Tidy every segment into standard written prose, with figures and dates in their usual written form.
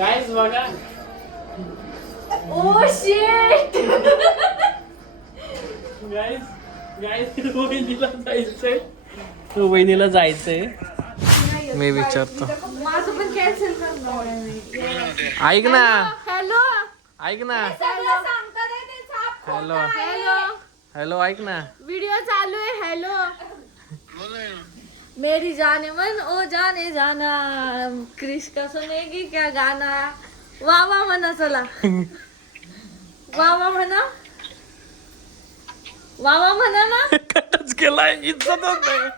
Guys बघा. Oh shit. Guys वहिनीला जायचंय. वहिनीला जायचंय. मी विचारतो. माझं पण कॅन्सल करणार. ऐक ना. हॅलो. ऐक ना. हॅलो. हॅलो. हॅलो ऐक ना. वीडियो चालू आहे. हॅलो. मेरी जाने मन ओ जाने जाना क्रिश का सुनेगी क्या गाना. वा वा म्हणा चला. वा वा म्हणा. वा वा म्हणा ना. कटच केलाय. इज्जतच नाही.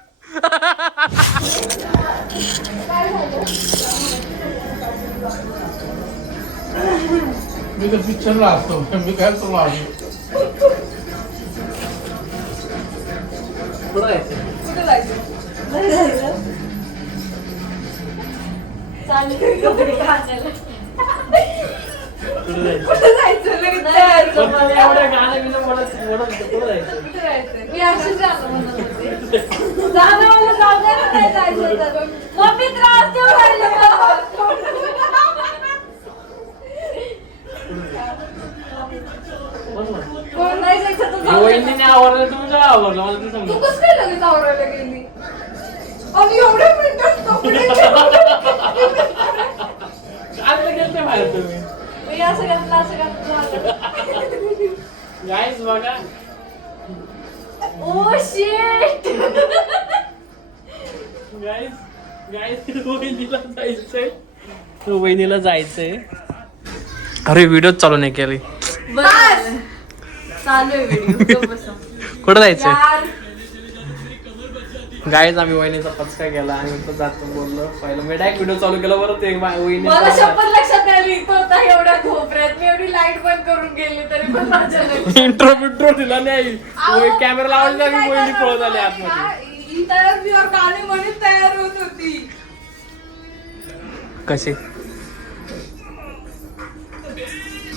मी तर पिक्चरला असतो. मी काय तुला आलो. कुठं जायचं? कुठे जायचं? चालू कपडे घालायला. कुठं जायचं? एवढ्या गाणं बिणं म्हणत कुठं जायचं? मी असं म्हणत होते. जाणं मला जाऊ दे ना, नाही जायचं तर. मम्मी त्रास देऊ राहिली. कोण नाही जायचं तर जाऊ दे. वहिनीने आवडलं तुमचं आवडलं मला ते तू समजा. कसं काय लगेच आवरायला गेली? आणि एवढे मिनिटात कपडे आता गेलते बाहेर तुम्ही. मी असं घातलं असं घातलं. गाईस बघा. Oh shit. गाईस वहिनीला जायचंय. वहिनीला जायचंय. अरे व्हिडिओ चालू नाही केली. बस चालू आहे व्हिडिओ. कुठं जायचंय? यार गाईज आम्ही वहिनीचा पचका गेला आणि तो जातो बोललो. पहिलं मी डायरेक्ट व्हिडिओ चालू केला बरं ते वहिनी. मला शपथ लक्षात आली तो होता एवढ्या खोपऱ्यात. मी एवढी लाईट बंद करून गेली तरी पण माझ्या इंट्रो दिला नाही. कॅमेरा लावायचा मी वहिनी पळत आली आतमध्ये. ही तयार बिवर गाणी म्हणून तयार होत होती. कशी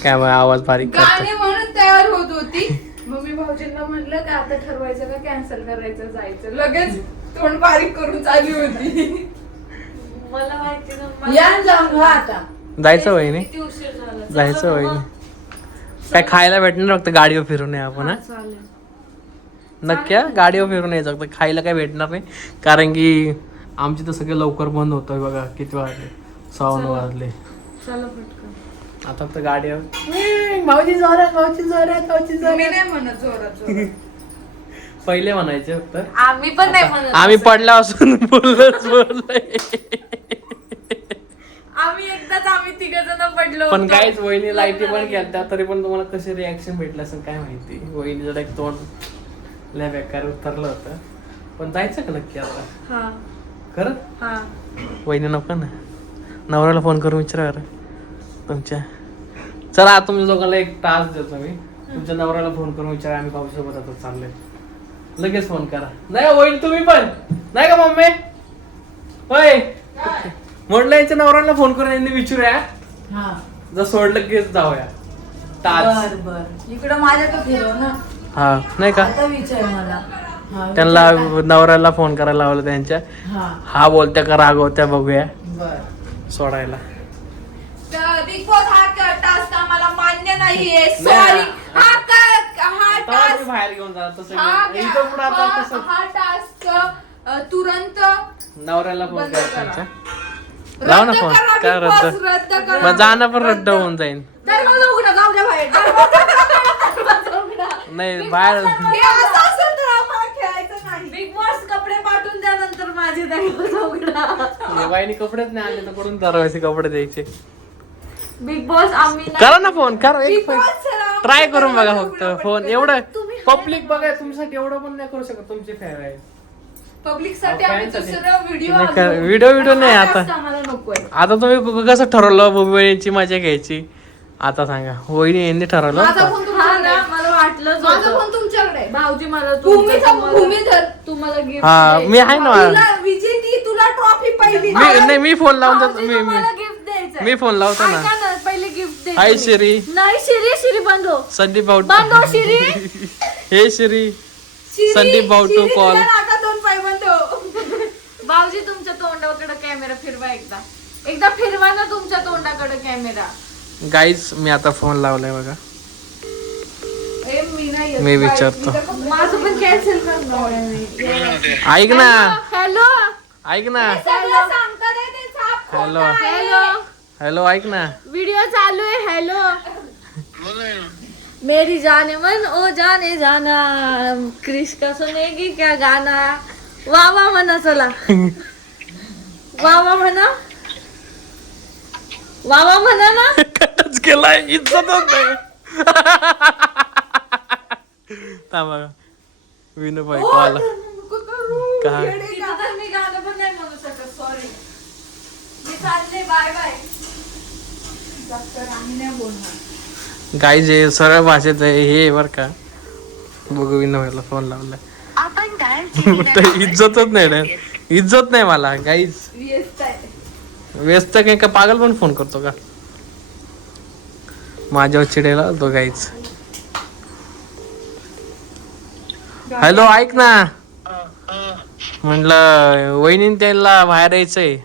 काय बा आवाज बारीक गाणी करतो. म्हणून तयार होत होती. मम्मी भाऊजींना म्हणलं का आता ठरवायचं का कॅन्सल करायचं जायचं. लगेच तोंड बारीक करून चालू होती. मला माहिती ना आता जायचं वहिनी. किती उशीर झाला. जायचं वहिनी. काय खायला भेटणार फक्त गाडीवर फिरून या आपण. हा? चालेल. नक्की हा? गाडीवर फिरून यायचं फक्त. खायला काय भेटणार नाही कारण की आमची तर सगळे लवकर बंद होतोय. बघा किती वाजले. 6 वाजले. चला पटकन. आता तर गाडीवर भाऊजी जोरात भाऊजी जोरात भाऊजी जोरात. मी नाही म्हणत जोरात जोरात. पहिले म्हणायचे फक्त. आम्ही पण नाही म्हणत. आम्ही पडल्यापासून बोललोय. आम्ही तिघ जण पडलो. पण काहीच वहिनी लाईटी पण केल्या तरी पण तुम्हाला कसे रिॲक्शन भेटलं असेल काय माहिती. वहिनीचं एक तोंड लय बेकार उतरलं होतं. पण जायचं का नक्की आता? हा खरं? हा. वहिनी नको ना. नवऱ्याला फोन करून विचारा बरं तुमच्या. चला तुमच्या दोघांना एक टास्क देतो मी. तुमच्या नवऱ्याला फोन करून विचारा आम्ही भाऊसोबत आता चाललोय. लगेच फोन करा. नाही वहिनी तुम्ही पण नाही का मम्मी? होय म्हटलं यांच्या नवऱ्याला फोन करून यांनी विचारूया. जर सोडलं की जाऊया. टास्क बर इकडं माझ्याकडे फिरव ना. हा नाही का? आता विचार मला. त्यांना नवऱ्याला फोन करायला लावलं त्यांच्या. हा बोलत्या का रागवत्या बघूया. सोडायला बिग बॉस हा टास्क आम्हाला मान्य नाहीये. सॉरी. हा टास्क बाहेर घेऊन जात तसं हा टास्क तुरंत नवऱ्याला फोन बंद करायचा करा. त्यांच्या. लाव ना रद्द फोन. करा, काय Big Boss, रद्द? रद्द करा. मग जाणं पण रद्द होऊन जाईल. दरवाजा उघडा, जाऊ द्या बाहेर. दरवाजा उघडा. नाही Big बाहेर. Boss ला हे असं असेल तर आम्हाला खेळायचं नाही. बिग बॉस कपडे पाठवून द्या नंतर माझे दरवाजा उघडा. बाईने कपडेच नाही आणले तर कडून दरवाजे कपडे द्यायचे. बिग बॉस आम्ही करा ना फोन करा. बिग एक बॉस सर ट्राय करून बघा फक्त फोन. एवढं तुम्ही पब्लिक बघा तुमच्यासाठी एवढं पण नाही करू शकत. तुमचे फॅन आहे. पब्लिक साठी आम्ही फॅनसाठी. दुसरा व्हिडिओ नाही का, व्हिडिओ नाही आता. आम्हाला नकोय. आता तुम्ही कसं ठरवलं वहिनीची मजा घ्यायची? आता सांगा. वहिनी यांनी ठरवलं माझा का? फोन तुमच्याकडे. मला वाटलं माझा फोन तुमच्याकडे. भाऊजी मला तुम्हाला गिफ्ट. हा मी आहे ना. विजेती तुला ट्रॉफी पहिली. नाही मी फोन लावून देतो. भाऊजी तुम्हाला गिफ्ट द्यायचं. मी फोन लावतो ना. ऐका ना, पहिले गिफ्ट द्यायचं. हाय शिरी. नाही शिरी बंद हो. संदीप भाऊ. बंद हो शिरी. हे श्री संदीप भाऊ टू कॉल. आता 2 पाय बंद हो. भाऊजी तुमच्या तोंडाकडे कॅमेरा फिरवा एकदा. एकदा फिरवा ना तुमच्या तोंडाकडे कॅमेरा. गाईज मी आता फोन लावलाय बघा. मी नाही मी विचारतो. माझं पण कॅन्सल करणार. ऐक ना, हॅलो ऐक ना, हॅलो हॅलो हॅलो, ऐक ना. वीडियो चालू आहे. हॅलो मेरी जाने मन ओ जाने जाना क्रिश का सुनेगी क्या गाना. वा वा म्हणा, चला वा वा म्हणा, वा वा म्हणा ना. कटच केलाय, इज्जतच नाही. थांबा, विनोबाई आला. काय तिथं तर मी गाणं पण नाही म्हणू शकत. सॉरी, मी चालले. Bye bye. आम्ही नाही बोलणार. गाईज हे सरळ भाषेत आहे हे बर का. बघू विनोबाईला फोन लावलाय. इज्जतच नाही रे, इज्जत नाही मला. गाईज व्यस्त काय का पागल पण फोन करतो का माझ्यावर चिडायला तो. गाईज हॅलो, ऐक ना. म्हटलं वहिनी त्याला बाहेर यायचंय,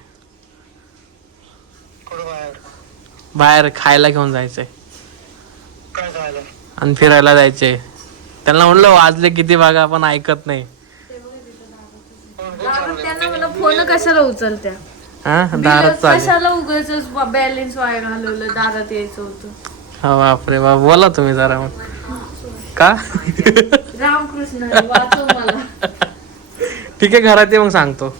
बाहेर खायला घेऊन जायचंय आणि फिरायला जायचंय. त्यांना म्हणलं वाजले किती बघा, पण ऐकत नाही. त्यांना मला फोन कशाला उचलत्या. हा दारात चालेल. कशाला उगाच बॅलन्स वाया घालवलं. दारात यायचं होतं. हा बापरे बाप, बोला तुम्ही जरा मग. का रामकृष्ण वाचव मला. ठीक आहे, घरात ये मग सांगतो.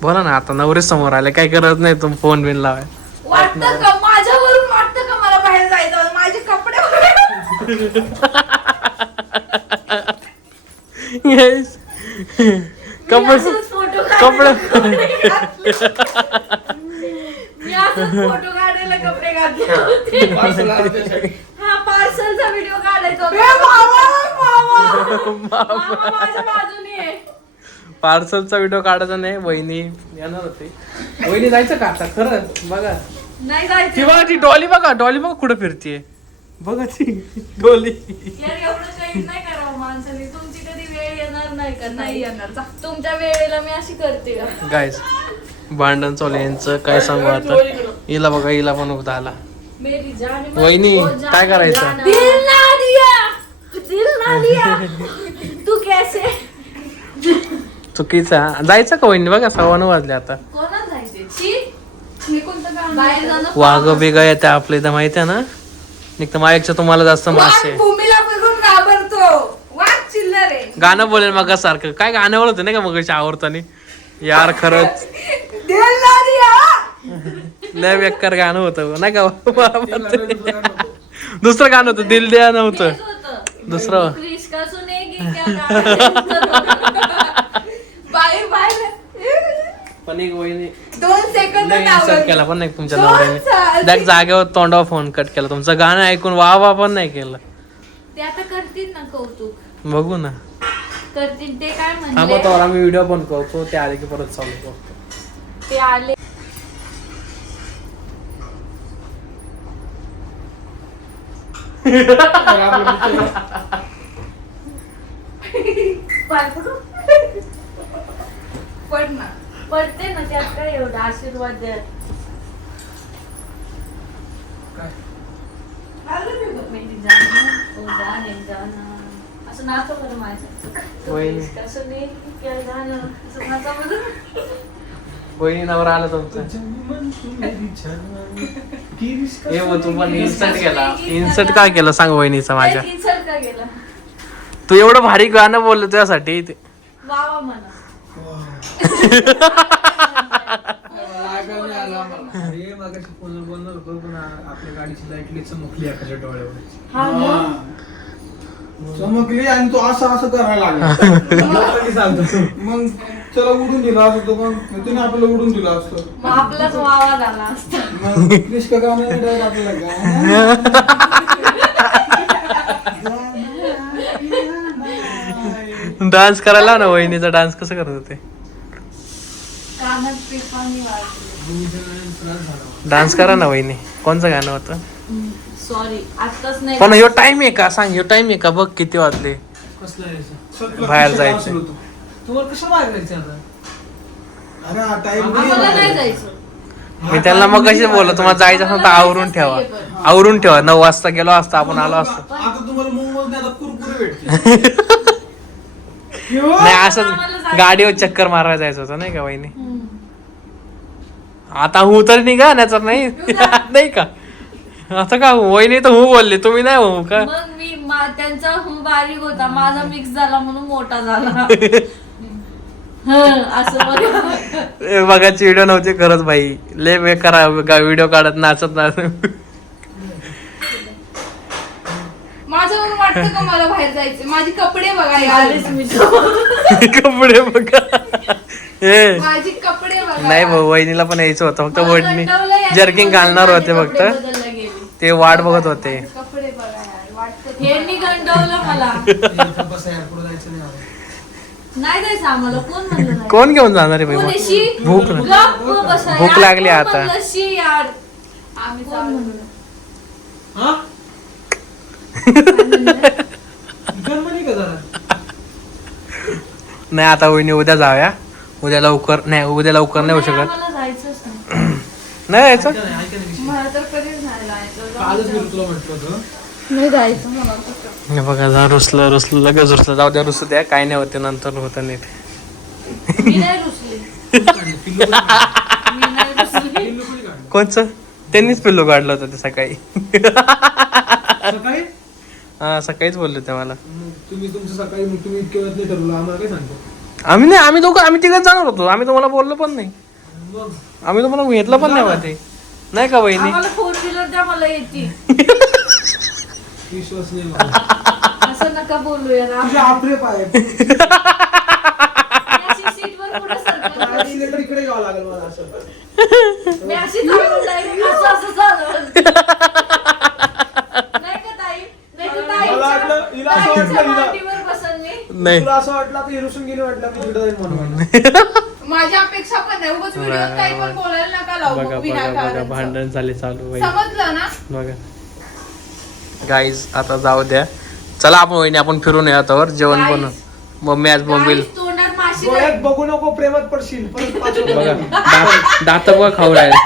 बोला ना, आता नवरे समोर आले, काही करत नाही तुम फोन बिन लावाय. वाटतं का माझ्यावरून, वाटतं का मला बाहेर जायचं. माझे कपडे येस कपडे फोटो कपडे मी असंच फोटो काढायला कपडे घातले होते. हा पार्सलचा व्हिडिओ काढायचा होता. माझ्या बाजूने आहे. पार्सलचा व्हिडिओ काढायचा नाही. वहिनी येणार होते. वहिनी जायचं का आता खरं बघा. नाही ती जायचं. बघा, ती डॉली बघा, डॉली बघा कुठं फिरतीये बघा ती डॉली. यार एवढं काही नाही करावं माणसाने. तुमची कधी वेळ येणार नाही का. नाही येणार. तुमच्या वेळेला मी अशी करते का. गाईस भांडण चालू यांचं, काय सांगू आता. हिला बघा, हिला पण उभा आला. मेरी जान मन वहिनी ओ जाने काय करायचं. जाना. दिल ना दिया, दिल ना दिया. तू कैसे. चुकीचा जायचं का वहिनी. बघा 9:15 वाजले आता. कोणाला जायचे. छी, हे कोणतं गाणं. बाहेर जाणं. वाघ बिग येते आपल्या इथं माहिती आहे ना. एक तर माझ्यापेक्षा तुम्हाला जास्त मासे. भूमीला बघून घाबरतो. वाघ चिल्लर आहे. गाणं बोलेल मग सारखं. काय गाणं बोलत नाही का मग आवडताना. यार खरंच दिल ना दिया. लय बेकार गाणं होतं नाही का. दुसरं गाणं होतं, दिल द्या नव्हतं. तेच होतं. दुसरं क्रिश का सुनेगी क्या गाणं. बाहेर बाहेर. पण एक वहिनी 2 सेकंद इन्सर्ट केला पण नाही तुमच्या नवऱ्याने. त्या जागेवर तोंडावर फोन कट केला. तुमचं गाणं ऐकून वा पण नाही केलं. ते आता करतील ना कौतुक. बघू ना, करतील. ते काय थांबा म्हणले. तर आम्ही व्हिडिओ पण करतो. ते आले की परत चालू करतो. ते आले. पड ना. पडते ना. त्यात काय एवढं. आशीर्वाद द्या. मेरी जान ओ जाने जाना. असं नाचो बरं माझ्या. वहिनी. कसं नाही क्या गाणं. असं नाचा बरं. वहिनी नवरा आला तुमचा. हे मग तू पण इन्सर्ट केला. इन्सर्ट काय केलं सांग वहिनीचा माझ्या. इन्सर्ट का गेला. तू एवढं भारी गाणं बोललो त्यासाठी. वा वा म्हणा. आपल्या गाडीची लाईट चमकली एखाद्या डोळ्यावर. हा मग. चमकली आणि तो असं असं करायला लागला. मग चला उडून दिला असतो. पण तिने आपल्याला उडून दिला असतो. मग आपलाच वावा झाला असता. मग क्रिश का गाणं direct आपल्याला गाणं. डान्स करायला ना. वहिनीचा डान्स कसं करत होते. कानात पिपाणी वाजली. डान्स करा ना वहिनी. कोणचं गाणं होतं. सॉरी आताच नाही. पण ह्यो टाइम आहे का सांग. ह्यो टाइम आहे का बघ किती वाजले. कसलं यायचं? बाहेर जायचं. तुम्हाला कसं बाहेर जायचं आता. अरे हा टाइम आम्हाला नाही जायचं. मी त्यांना मग कशी बोललो तुम्हाला जायचं असेल तर आवरून ठेवा. आवरून ठेवा 9 वाजता गेलो असता आपण आलो असतो. आता तुम्हाला मोमोज नाही आता कुरकुरे भेटते. नाही असं गाडीवर चक्कर मारायला जायचं होतं नाही का वहिनी. आता हू तर निघा नाहीतर नाही नाही का आता का वहिनी तर हू बोलली तुम्ही नाही हो का. मग मी त्यांचा बारीक होता माझा मिक्स झाला म्हणून मोठा झाला. असं बघा. बघाची व्हिडिओ नव्हती खरंच भाई लय बेकार व्हिडिओ काढत नाचत नाचत. माझं म्हणून वाटतं का मला बाहेर जायचं. माझे कपडे बघा यार. कपडे बघा हे माझे कपडे बघा. नाही भाऊ वहिनीला पण यायचं होतं फक्त वडणी जर्किंग घालणार होते फक्त ते वाट बघत होते. कपडे बघा यार. वाटतं यांनी गंडवलं मला. बस यार पुढे जायचं नाही. नाही जायचं आम्हाला. कोण म्हणलं नाही? कोण घेऊन जाणार आहे कोण भाई. आहे? शी? भूक गप्प बसा भूक यार. लागली कोण आता. म्हणलं शी यार. आम्ही कोण चाललो. म्हणलं? हा? गणपती का जरा? नाही आता वहिनी उद्या जाऊया. उद्या लवकर नाही होऊ शकत. आम्हाला जायचंच नाही. नाही यायचं ऐका ना, ऐका ना. मला तर कधीच नाही जायचं. कालच मी तुला म्हटलं होतं. नाही जायचं मला तर. हे बघा जा रुसलं लगेच रुसलं जाऊ द्या रुसू द्या काय नाही होते नंतर होतं नाही ते. मी नाही रुसली. पिल्लू मी नाही रुसली. कोणी काढलं? कोणचं त्यांनीच पिल्लू काढलं होतं ते सकाळी. सकाळी हा सकाळीच बोलले ते मला. मग तुम्ही तुमचं सकाळी मग तुम्ही इतक्या वेळात नाही ठरवलं आम्हाला काय सांगतो. आम्ही तिघच जाणार होतो. आम्ही तुम्हाला बोललो पण नाही. मग आम्ही तुम्हाला घेतलं पण नाही ते नाही का वहिनी. आम्हाला 4 व्हीलर द्या मला येते. विश्वास नाही मला. असं नका बोलू यार. तुझे आपले पाय सीटवर कुठं सरकत? ऍक्सिलेटर इकडे यावं लागेल मला असं. मी अशी थांबून direct असं झालं. नाही का ताई? नाही तर मला वाटलं हिला असं ताईच्या वाटलं हिला. मांडीवर बसन मी. नाही तुला असं वाटलं आता हिरुसून गेली वाटलं मी तिकडे जाईन म्हणून. माझी अपेक्षा पण नाही. उगाच व्हिडिओत काही पण बोलायला नका बघा लावू बघा बघा विनाकारण. भांडण झाले चालू बाई. समजलं ना. बघा गाईज आता जाऊ द्या. चला आपण वहिनी आपण फिरून या त्यावर जेवण Guys. बनवून मम्मी आज बोंबील. Guys, तोंडात माशी डोळ्यात नाही. बघू नको प्रेमात पडशील परत 5 बघा रुपये. दात बघा खाऊ राहिले.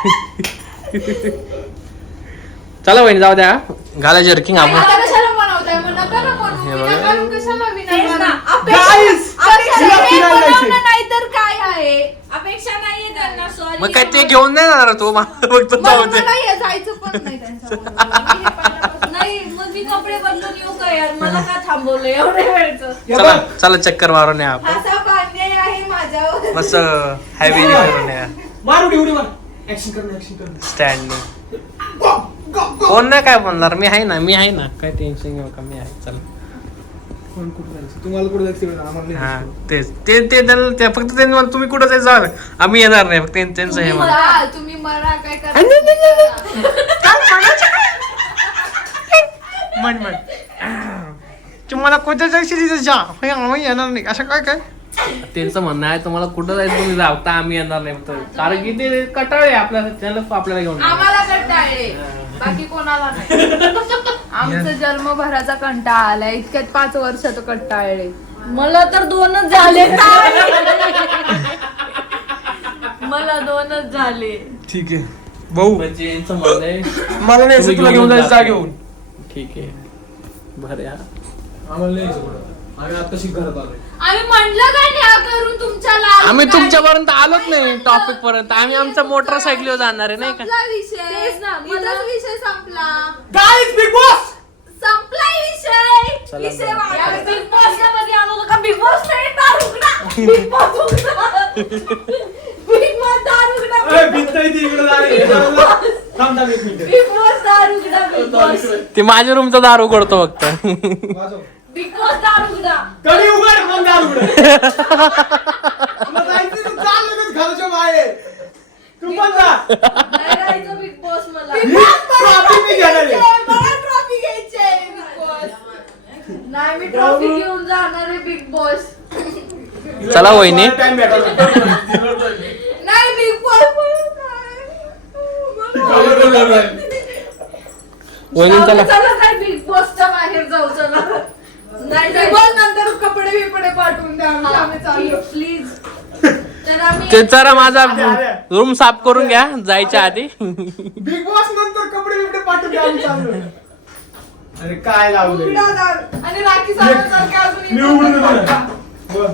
चला वहिनी जाऊ द्या घाला जर्किंग आपण. आता कशाला बनवताय. मग नका ना बनवू. हे बघा. विनाकारण कशाला तेच ना. विनाकारण. Guys, अपेक्षा तिला हे फिरायला बनवणं जायचंय. नाही तर काय आहे. अपेक्षा नाहीये त्यांना. सॉरी. मग काय ते घेऊन नाही जाणार तो फक्त मला जाऊ दे. मला हे जायचं पण नाही त्यांच्याबरोबर. मी हे पहिल्यापासून- नाही मग मी कपडे बदलून येऊ का यार. मला का थांबवलं एवढ्या वेळचं. हे चला बघ, चला चक्कर मारून या आपण असा अन्याय आहे माझ्यावर. मस्त हायवे करून या मार उडी मार. ऍक्शन कर ऍक्शन कर. स्टँड. कोण नाही काय बोलणार. मी आहे ना काय टेन्शन घेऊ का मी आहे. चला कोण कुठं जायचं तुम्हाला कुठं जायचं ते आम्हाला नाही हा जायचं. तेच ते त्यांना ते फक्त त्यांनी मला तुम्ही कुठं जायचं जा. आम्ही येणार नाही फक्त त्यांचं हे तुम्ही मला. मरा, तुम्ही मरा काय करा. म्हण तुम्हाला कुठे जायचं तिथे जा. होय, आम्ही येणार नाही असं काय काय त्यांचं म्हणणं आहे तुम्हाला कुठं जायचं तुम्ही जा फक्त आम्ही येणार नाही फक्त कारण की ते कटाळे आपल्याला त्यांना आपल्याला घेऊन येणार. आम्हाला कंटाळे बाकी कोणाला नाही. आमचा जन्मभराचा कंटाळा आलाय. इतक्यात 5 वर्षाचं कंटाळले. मला तर 2च झाले. मला 2च झाले. ठीक आहे भाऊ म्हणजे यांचं म्हणणं आहे मला नाही तुम्ही तुला घेऊन जायचं जा घेऊन. ठीक आहे बरं या. आम्हाला नाही यायचं कुठं. आम्ही आताशी घरात आलोय. आम्ही म्हणलं काय न्या करून तुमच्या लाल आम्ही काय? तुमच्यापर्यंत आलोच नाही टॉपिक पर्यंत. आम्ही आमच्या मोटरसायकलीवर जाणार आहे नाही का. संपला विषय. तेच ना, मला- इथंच विषय संपला. गाईज बिग बॉस संपला विषय. चला विषय बरं. वाढला. बिग बॉसला कधी आलो का. बिग बॉस नाही दारुगडा. बिग बॉस उघडा. बिग बॉस दारुगडा. भिंत आहे ती इकडे थांब थांब 1 मिनिट. बिग बॉस दारुगडा. Bigg Boss. ते माझ्या रूमचा दार उघडतो फक्त. वाजव. बिग बॉस दारुगडा. कधी उघड मग दार उघड. तुला जायचं तर चाल लगेच घराच्या बाहेर. तू पण जा. नाही राहायचं बिग बॉस मला. ही ट्रॉफी मी घेणार आहे. मला ट्रॉफी घ्यायची आहे बिग बॉस. नाही मी ट्रॉफी घेऊन जाणार आहे बिग बॉस. चला वहिनी. टाइम भेटायला. नाही बिग बॉस वहिनी चला. चला काय बिग बॉसच्या बाहेर जाऊ चला. नाही बिग बॉस नंतर कपडे बिपडे पाठवून द्या. आम्ही चाललो. प्लीज तर आम्ही ते जरा माझा रूम साफ करून घ्या जायच्या आधी. बिग बॉस नंतर कपडे बिपडे पाठवून द्या, आम्ही चाललोय. अरे काय लावलंय आणि राखी सावंतसारखे अजून मी उघडून देतो ना. बरं.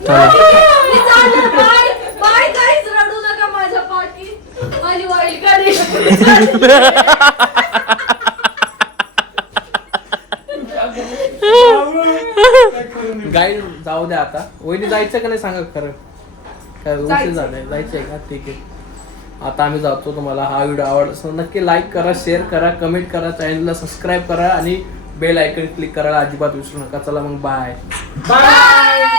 मी चालले, बाय बाय. काहीच रडू नका माझ्या पाठी. माझी वाईल्ड गाईड जाऊ द्या आता. वहिनी जायचं का नाही सांगा खरं. काय उशीर झालाय, जायचंय का? ठीक आहे, आता आम्ही जातो. तुम्हाला हा व्हिडिओ आवडला असेल नक्की लाईक करा, शेअर करा, कमेंट करा, चॅनलला सबस्क्राईब करा आणि बेल आयकन क्लिक करायला अजिबात विसरू नका. चला मग बाय. बाय.